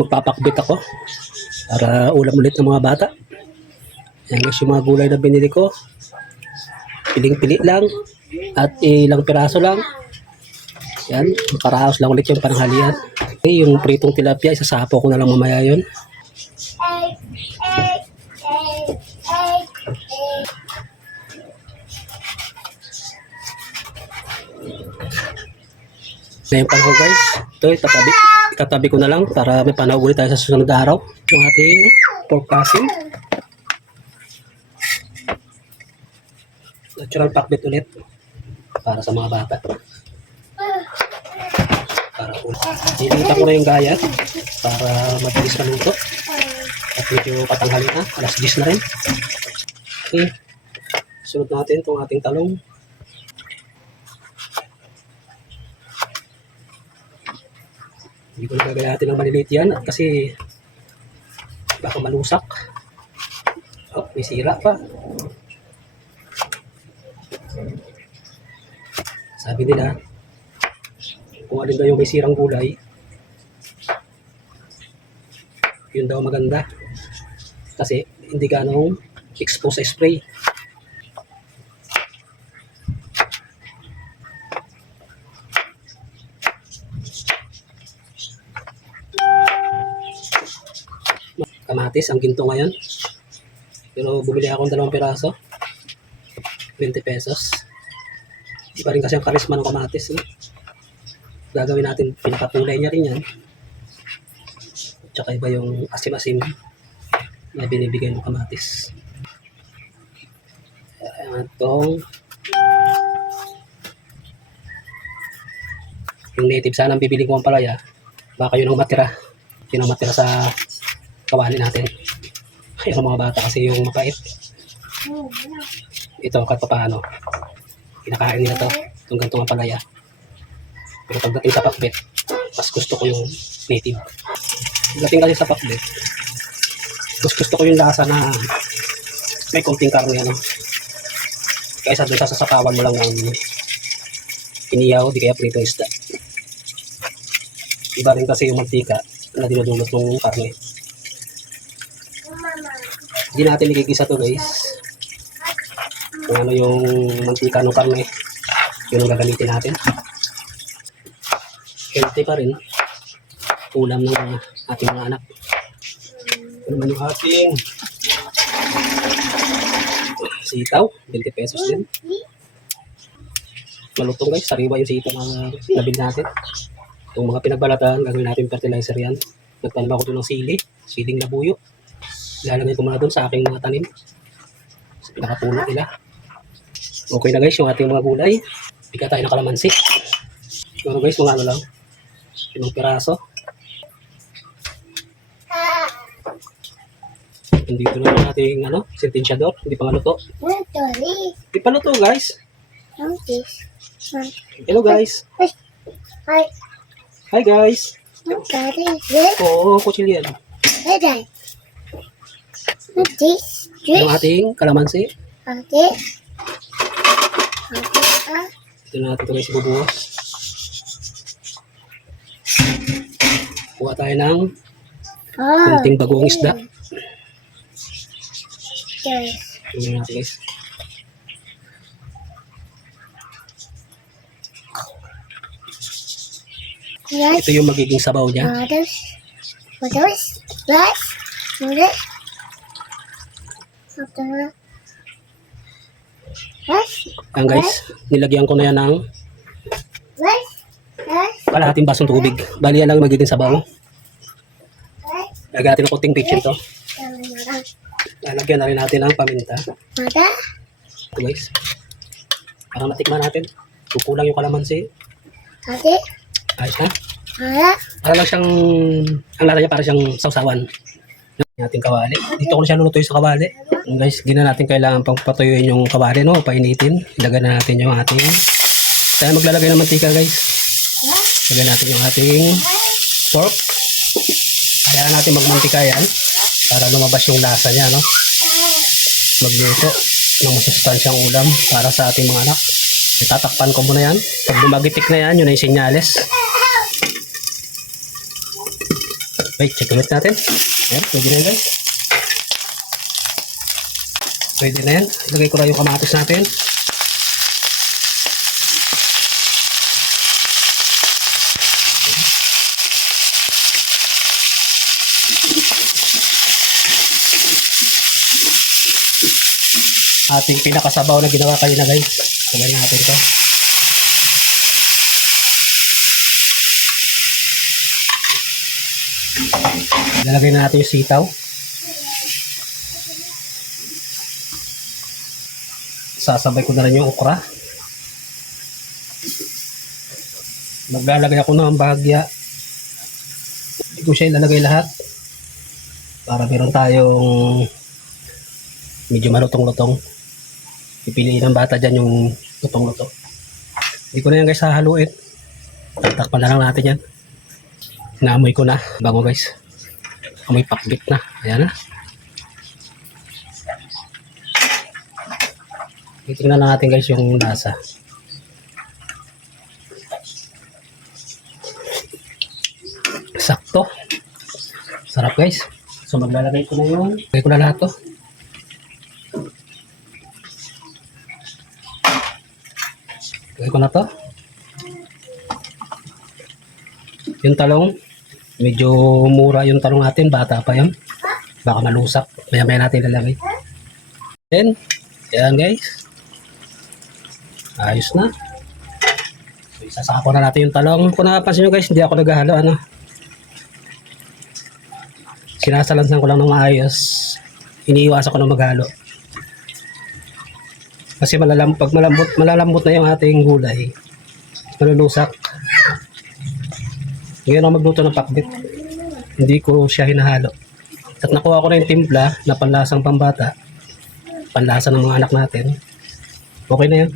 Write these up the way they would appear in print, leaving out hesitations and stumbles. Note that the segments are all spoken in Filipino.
magpapakbit ako para ulam ulit ng mga bata. Yan guys, yung mga gulay na binili ko. Piling-pili lang at ilang piraso lang. Yan, karaos lang ulit yung pananghalian. Okay, yung pritong tilapia, isasapo ko na lang mamaya yun. Ngayon pa ako guys, ito itatabi ko na lang para may panahon ulit tayo sa susunod na araw. Yung ating pork casing. Natural pakbit ulit para sa mga bata. Nilita ko na yung gaya para mabilis maluto. At medyo patanghali na, alas 10 na rin. Okay, sunod natin itong ating talong. Hindi ko nagagayatin ng maliliit yan at kasi baka malusak. Oh, may sira pa. Sabi nila, kung alin daw yung may sirang gulay, yun daw maganda. Kasi hindi ganong expose sa spray. Kamatis, ang ginto ngayon. Pero bumili akong 2 piraso. 20 pesos. Iba rin kasi ang karisma ng kamatis. Gagawin natin, pinakatulay niya rin yan. Tsaka iba yung asim-asim na binibigay ng kamatis. Itong yung native, sana ang bibili ko ang palaya. Baka yun ang matira. Yun ang matira sa kawali natin. Yung mga bata kasi yung mapait. Ito kahit pa paano kinakain nila to, itong gantong palaya. Pero pagdating sa pakbet, mas gusto ko yung native. Pagdating kasi sa pakbet, mas gusto ko yung lasa na may konting karne, ano, kaysa doon sa sasapawan mo lang ng iniyaw, di kaya pritong isda. Iba rin kasi yung mantika na dinudulot ng karne. Hindi natin ikikisa to guys. Kung ano yung mantika ng karne, yun ang gagamitin natin. Healthy pa rin. Ulam ng ating mga anak. Ito naman yung ating sitaw. 20 pesos din. Malutong guys. Sariwa yung sitaw na nabili natin. Itong mga pinagbalatan, gagawin natin fertilizer yan. Nagtanim ako doon ng sili. Siling labuyo. Ilalagay ko muna doon sa aking mga tanim. Sa pinakapuno nila. Okay na guys yung ating mga gulay. Bigyan tayo ng kalamansi. Pero guys, mga ano lang. 5 piraso. Nandito na yung ating sentensyador. Hindi pa nga luto. Hindi pa luto guys. Hello guys. Hi. Hi guys. Oo, kutsilyo yan. Yung ating kalamansi. Ito na natin ito guys, ibubuhos. Kuha tayo ng kunting bagoong isda. Ito na natin guys. Ito yung magiging sabaw niya. Ayan guys, nilagyan ko na yan ng kalahating basong tubig. Bali yan lang magiging sabaw. Lagyan natin ng kunting pitchin to. Lalagyan na rin natin ng paminta. Ito guys. Para matikman natin. Kukulang yung kalamansi. Ayos na. Para lang siyang, ang lata niya para siyang sausawan. Natin kawali. Dito ko na siya lutuin sa kawali. Guys, hindi na natin kailangan pang patuyuin yung kawali, no? Painitin. Ilagay na natin yung ating, tayo maglalagay ng mantika guys. Ilagay natin yung ating pork. Kaya natin magmantika yan para lumabas yung lasa niya, no? Magluto ng masustansyang ulam para sa ating mga anak. Tatakpan ko muna yan. Pag lumagitik na yan, yun ay senyales. Wait, check ulit natin. Ayan, pwede na yan guys. Pwede na yan. Ilagay ko na yung kamatis natin. Ating pinakasabaw na ginawa kanina guys. Lagyan natin ito. Lalagay na natin yung sitaw. Sasabay ko na rin yung okra. Maglalagay ako ng bahagya. Hindi ko siya ilalagay lahat. Para meron tayong medyo malutong-lutong. Pipiliin ng bata dyan yung lutong-lutong. Hindi ko na yan guys hahaluin. Tatakpan na lang natin yan. Naamoy ko na. Bango guys. Amoy pakbit na. Ayan na. Titingnan na natin guys yung lasa. Sakto. Sarap guys. So maglalagay ko na yun. Lagay ko na lahat to. Lagay ko na to. Yung talong. Medyo mura yung talong natin. Bata pa yun. Baka malusak. Maya-maya natin lalagay. Then, ayan guys. Ayos na. So, isasako na natin yung talong. Kung nakapansin nyo guys, hindi ako naghahalo. Ano? Sinasalansan ko lang ng maayos. Iniiwasan ko ng maghalo. Kasi pag malalambot na yung ating gulay, malulusak. Ngayon ako magluto ng pakbit. Hindi ko siya hinahalo. At nakuha ko na yung timpla na panlasang pambata. Panlasa ng mga anak natin. Okay na yan.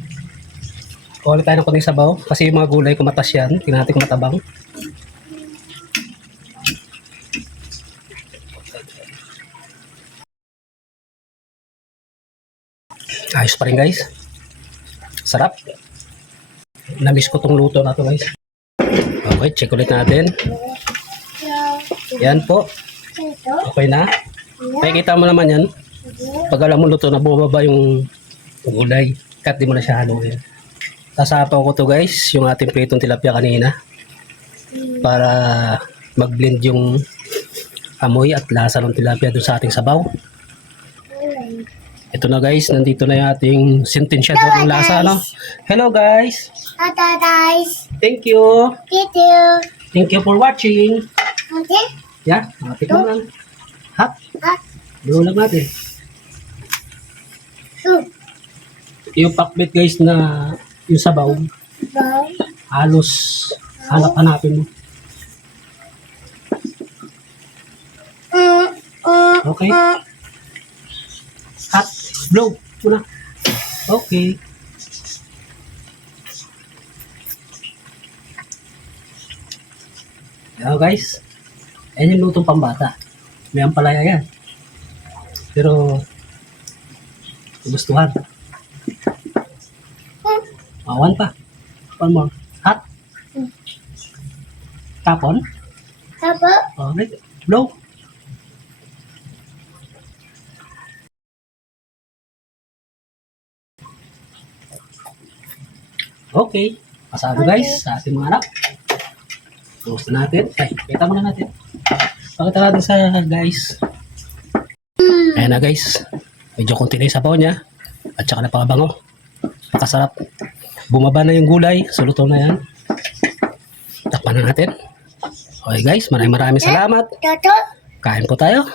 Kuha tayo ng konting sabaw. Kasi yung mga gulay kumatas yan. Tingnan natin kung matabang. Ayos pa rin guys. Sarap. Namiss ko tong luto na to guys. Okay, check ulit natin. Yan po. Okay na. Makikita mo naman yan. Pag alam mo luto na bumaba yung gulay. Kat di mo na siya haluin. Sasapaw ko to guys. Yung ating pritong tilapia kanina. Para mag-blend yung amoy at lasa ng tilapia doon sa ating sabaw. Ito na guys, nandito na yung ating sentensyador ng lasa, no? Hello guys! Hello guys! Thank you! Thank you! Thank you for watching! Okay? Yeah, tikman lang. Hot! Hot! Lulag natin. Soup! Yung pakbit guys na yung sabaw, Bowl! halos hanap-hanapin mo. Okay? Hot! Blow! Muna! Okay. Ayan guys. Ayan yung lutong pambata. May ampalaya yan. Pero gustuhan. One pa. One more. Hot. Tapon. Apo! Okay. Blow. Okay. Pasado guys sa ating mga anak. Gusto natin. Ay, kita muna natin. Pakita natin sa guys. Ayan na guys. Medyo konti na yung sabaw niya. At saka napakabango. Pakasarap. Bumaba na yung gulay. Suluto na yan. Takpan na natin. Okay guys. Maraming salamat. Toto! Kain po tayo.